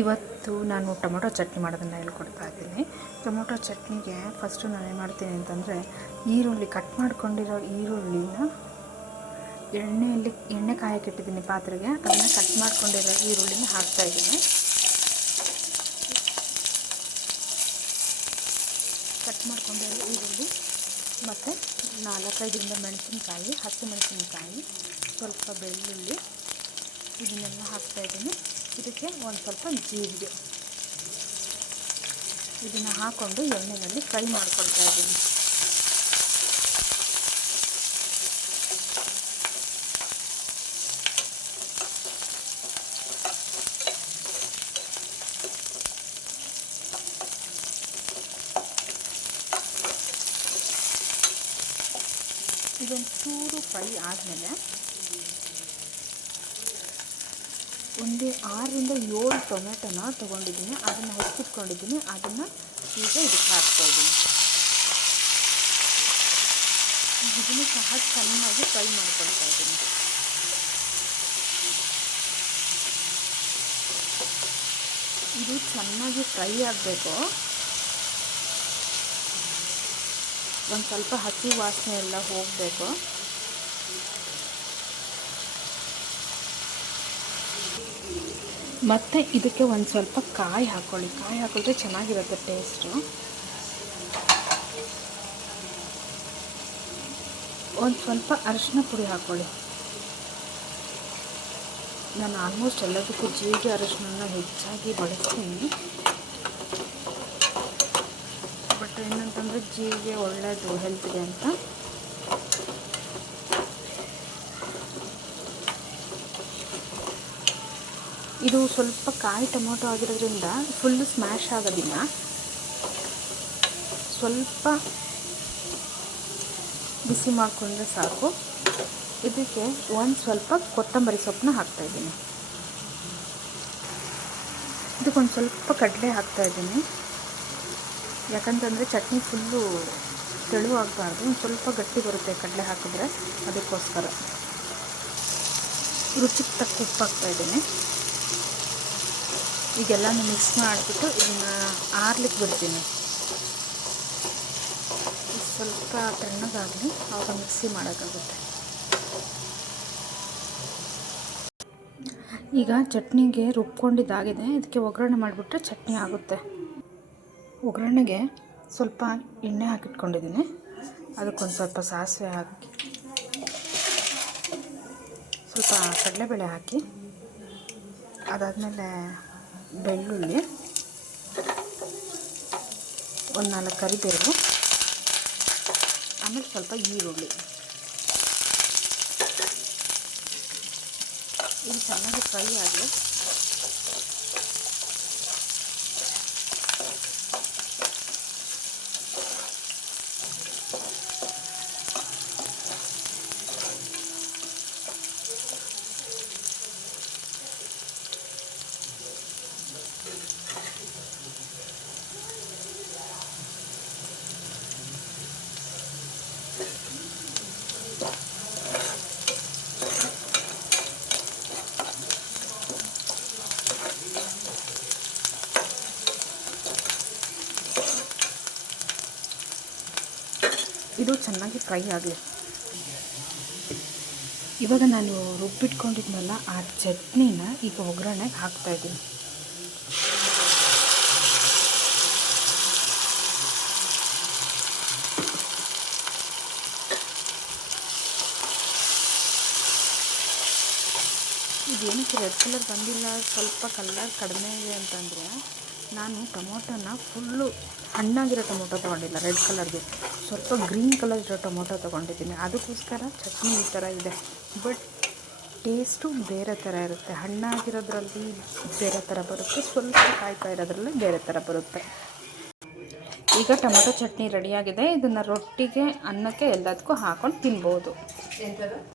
ಇವತ್ತು ನಾನು ಟೊಮೊಟೊ ಚಟ್ನಿ ಮಾಡೋದನ್ನು ಹೇಳ್ಕೊಡ್ತಾ ಇದ್ದೀನಿ. ಟೊಮೊಟೊ ಚಟ್ನಿಗೆ ಫಸ್ಟು ನಾನು ಏನು ಮಾಡ್ತೀನಿ ಅಂತಂದರೆ, ಈರುಳ್ಳಿ ಕಟ್ ಮಾಡ್ಕೊಂಡಿರೋ ಈರುಳ್ಳಿನ ಎಣ್ಣೆ ಕಾಯಕ್ಕಿಟ್ಟಿದ್ದೀನಿ ಪಾತ್ರೆಗೆ. ಅದನ್ನು ಕಟ್ ಮಾಡ್ಕೊಂಡಿರೋ ಈರುಳ್ಳಿನ ಹಾಕ್ತಾಯಿದ್ದೀನಿ. ಕಟ್ ಮಾಡ್ಕೊಂಡಿರೋ ಈರುಳ್ಳಿ ಮತ್ತು 4-5 ಮೆಣಸಿನ್ಕಾಯಿ, ಹಸಿಮೆಣಸಿನ್ಕಾಯಿ, ಸ್ವಲ್ಪ ಬೆಳ್ಳುಳ್ಳಿ, ಇದನ್ನೆಲ್ಲ ಹಾಕ್ತಾಯಿದ್ದೀನಿ. ಇದಕ್ಕೆ ಒಂದು ಸ್ವಲ್ಪ ಜೀರಿಗೆ, ಇದನ್ನು ಹಾಕ್ಕೊಂಡು ಎಣ್ಣೆಯಲ್ಲಿ ಫ್ರೈ ಮಾಡ್ಕೊಳ್ತಾ ಇದ್ದೀನಿ. ಇದೊಂದು ಚೂರು ಫ್ರೈ ಆದಮೇಲೆ ಒಂದು 6-7 ಟೊಮೆಟೊನ ತೊಗೊಂಡಿದ್ದೀನಿ. ಅದನ್ನು ಹೆಚ್ಚಿಟ್ಕೊಂಡಿದ್ದೀನಿ. ಅದನ್ನು ಈಗ ಇದಕ್ಕೆ ಹಾಕ್ತಾಯಿದ್ದೀನಿ. ಇದನ್ನು ಸಹ ಚೆನ್ನಾಗಿ ಫ್ರೈ ಮಾಡ್ಕೊಳ್ತಾ ಇದ್ದೀನಿ. ಇದು ಚೆನ್ನಾಗಿ ಫ್ರೈ ಆಗಬೇಕು. ಒಂದು ಸ್ವಲ್ಪ ಹಸಿ ವಾಸನೆ ಎಲ್ಲ ಹೋಗಬೇಕು. ಮತ್ತು ಇದಕ್ಕೆ ಒಂದು ಸ್ವಲ್ಪ ಕಾಯಿ ಹಾಕ್ಕೊಳ್ಳಿ. ಕಾಯಿ ಹಾಕಿದ್ರೆ ಚೆನ್ನಾಗಿರುತ್ತೆ ಟೇಸ್ಟು. ಒಂದು ಸ್ವಲ್ಪ ಅರಿಶಿನ ಪುಡಿ ಹಾಕ್ಕೊಳ್ಳಿ. ನಾನು ಆಲ್ಮೋಸ್ಟ್ ಎಲ್ಲದಕ್ಕೂ ಜೀರಿಗೆ ಅರಿಶಿನ ಹೆಚ್ಚಾಗಿ ಬಳಸ್ತೀನಿ. ಬಟ್ ಏನಂತಂದರೆ ಜೀರಿಗೆ ಒಳ್ಳೆಯದು ಹೆಲ್ತ್ಗೆ ಅಂತ. ಇದು ಸ್ವಲ್ಪ ಕಾಯಿ ಟೊಮೊಟೊ ಆಗಿರೋದ್ರಿಂದ ಫುಲ್ಲು ಸ್ಮ್ಯಾಶ್ ಆಗೋದಿಲ್ಲ. ಸ್ವಲ್ಪ ಬಿಸಿ ಮಾಡಿಕೊಂಡ್ರೆ ಸಾಕು. ಇದಕ್ಕೆ ಒಂದು ಸ್ವಲ್ಪ ಕೊತ್ತಂಬರಿ ಸೊಪ್ಪನ್ನ ಹಾಕ್ತಾಯಿದ್ದೀನಿ. ಇದಕ್ಕೊಂದು ಸ್ವಲ್ಪ ಕಡಲೆ ಹಾಕ್ತಾಯಿದ್ದೀನಿ. ಯಾಕಂತಂದರೆ ಚಟ್ನಿ ಫುಲ್ಲು ತೆಳುವಾಗಬಾರ್ದು, ಒಂದು ಸ್ವಲ್ಪ ಗಟ್ಟಿ ಬರುತ್ತೆ ಕಡಲೆ ಹಾಕಿದ್ರೆ, ಅದಕ್ಕೋಸ್ಕರ. ರುಚಿಗೆ ತಕ್ಕ ಉಪ್ಪು ಹಾಕ್ತಾಯಿದ್ದೀನಿ. ಈಗೆಲ್ಲನೂ ಮಿಕ್ಸ್ ಮಾಡಿಬಿಟ್ಟು ಇದನ್ನು ಆರ್ಲಿಕ್ಕೆ ಬಿಡ್ತೀನಿ. ಸ್ವಲ್ಪ ತಣ್ಣಗಾಗಲಿ, ಆವಾಗ ಮಿಕ್ಸಿ ಮಾಡೋಕ್ಕಾಗುತ್ತೆ. ಈಗ ಚಟ್ನಿಗೆ ರುಬ್ಕೊಂಡಿದ್ದಾಗಿದೆ. ಇದಕ್ಕೆ ಒಗ್ಗರಣೆ ಮಾಡಿಬಿಟ್ರೆ ಚಟ್ನಿ ಆಗುತ್ತೆ. ಒಗ್ಗರಣೆಗೆ ಸ್ವಲ್ಪ ಎಣ್ಣೆ ಹಾಕಿಟ್ಕೊಂಡಿದ್ದೀನಿ. ಅದಕ್ಕೊಂದು ಸ್ವಲ್ಪ ಸಾಸಿವೆ ಹಾಕಿ, ಸ್ವಲ್ಪ ಕಡಲೆಬೇಳೆ ಹಾಕಿ, ಅದಾದಮೇಲೆ ಬೆಳ್ಳುಳ್ಳಿ, ಒಂದು 4 ಕರಿಬೇವು, ಆಮೇಲೆ ಸ್ವಲ್ಪ ಈರುಳ್ಳಿ. ಇದು ಚೆನ್ನಾಗಿ ಫ್ರೈ ಆಗಲಿ. ಇದು ಚೆನ್ನಾಗಿ ಫ್ರೈ ಆಗಲಿ. ಇವಾಗ ನಾನು ರುಬ್ಬಿಟ್ಕೊಂಡಿದ್ನಲ್ಲ ಆ ಚಟ್ನಿನ ಈಗ ಒಗ್ಗರಣೆಗೆ ಹಾಕ್ತಾಯಿದ್ದೀನಿ. ಇದೇನಕ್ಕೆ ರೆಡ್ ಕಲರ್ ಬಂದಿಲ್ಲ, ಸ್ವಲ್ಪ ಕಲರ್ ಕಡಿಮೆ ಇದೆ ಅಂತಂದರೆ, ನಾನು ಟೊಮೊಟೊನ ಫುಲ್ಲು ಹಣ್ಣಾಗಿರೋ ಟೊಮೊಟೊ ತೊಗೊಂಡಿಲ್ಲ, ರೆಡ್ ಕಲರ್ಗೆ ಸ್ವಲ್ಪ ಗ್ರೀನ್ ಕಲರ್ ಇರೋ ಟೊಮೊಟೊ ತೊಗೊಂಡಿದ್ದೀನಿ. ಅದಕ್ಕೋಸ್ಕರ ಚಟ್ನಿ ಈ ಥರ ಇದೆ. ಬಟ್ ಟೇಸ್ಟು ಬೇರೆ ಥರ ಇರುತ್ತೆ. ಹಣ್ಣಾಗಿರೋದ್ರಲ್ಲಿ ಬೇರೆ ಥರ ಬರುತ್ತೆ, ಸ್ವಲ್ಪ ಕಾಯ್ತಾ ಇರೋದ್ರಲ್ಲಿ ಬೇರೆ ಥರ ಬರುತ್ತೆ. ಈಗ ಟೊಮೊಟೊ ಚಟ್ನಿ ರೆಡಿಯಾಗಿದೆ. ಇದನ್ನು ರೊಟ್ಟಿಗೆ, ಅನ್ನಕ್ಕೆ ಎಲ್ಲದಕ್ಕೂ ಹಾಕ್ಕೊಂಡು ತಿನ್ಬೋದು.